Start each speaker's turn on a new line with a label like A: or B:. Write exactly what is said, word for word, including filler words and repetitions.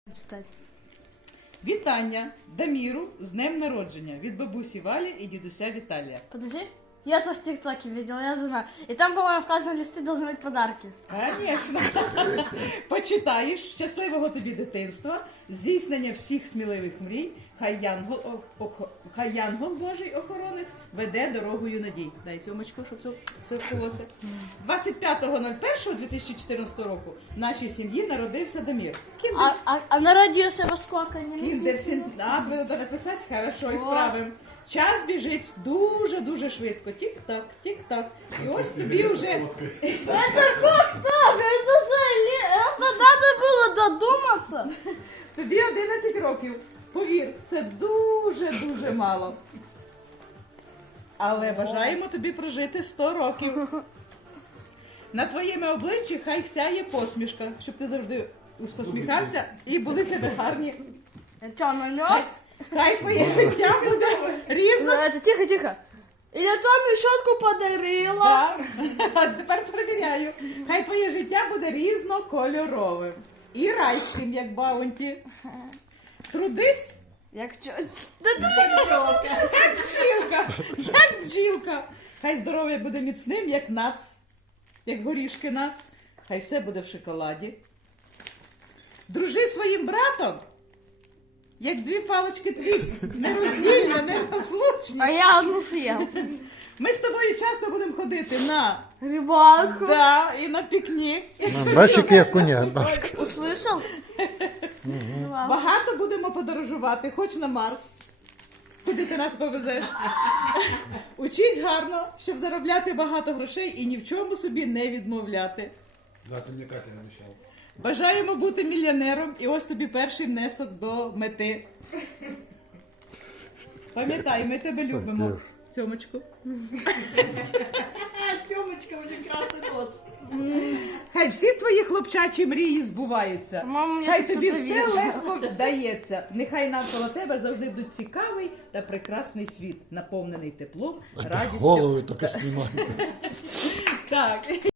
A: Читать.
B: Вітання Даміру з днем народження від бабусі Валі і дідуся Віталія.
A: Подожди. Я это в ТикТоке видела, я жена. И там, по-моему, в каждом листе должны быть подарки.
B: Звісно. Почитаєш щасливого тобі дитинства, здійснення всіх сміливих мрій, хай янгол, о- охо- хай янгол Божий охоронець веде дорогою надій. Дай цьомочку, щоб це все вколося. двадцять п'ятого дві тисячі чотирнадцятого року в нашій сім'ї народився Дамір.
A: А, а, а народился во сколько? Не
B: Кіндер
A: написано.
B: сін... А, ви треба написати? Хорошо, і
A: О.
B: справимо. Час біжить дуже-дуже швидко. Тік-так, тік-так. І ось тобі вже...
A: Это как так? Это же... ли- Это надо было додуматься.
B: Тобі одинадцять років. Повір, це дуже-дуже мало. Але бажаємо тобі прожити сто років. На твоєму обличчі хай сяє посмішка, щоб ти завжди посміхався і були в тебе гарні.
A: Что, намек?
B: Хай твоє життя буде різно.
A: Это тихо, тихо. И я Томі щотку подарила.
B: Так. А тепер перевіряю. Хай твоє життя буде різнокольоровим. І райським, як баунті. Трудись,
A: Як чо... Да ты не
B: як бджілка. Як бджілка. Хай здоров'я буде міцним, як нац. Як горішки нац. Хай все буде в шоколаді. Дружи зі своїм братом, як дві палочки твікс. Нероздільні, нерозлучні.
A: А я одну съел.
B: Ми з тобою часто будемо ходити на...
A: Рыбалку.
B: Да, і на пікнік.
C: Бачик як коня.
A: Услышал? Рыбалку.
B: Багато будемо подорожувати, хоч на Марс. Куди ти нас повезеш? Учись гарно, щоб заробляти багато грошей і ні в чому собі не відмовляти.
D: Да, ты мне Катя обещал.
B: Бажаємо бути мільйонером, і ось тобі перший внесок до мети. Пам'ятай, ми тебе любимо.
C: Сапєш.
B: Цьомочку.
E: Тёмочка, очень красный нос.
B: Хай всі твої хлопчачі мрії збуваються.
A: Мама, мені
B: Хай
A: тут
B: тобі
A: все
B: все
A: вірно.
B: легко вдається. Нехай навколо тебе завжди будуть цікавий та прекрасний світ, наповнений теплом, радістю.
C: Голови тільки знімаю.
B: Так.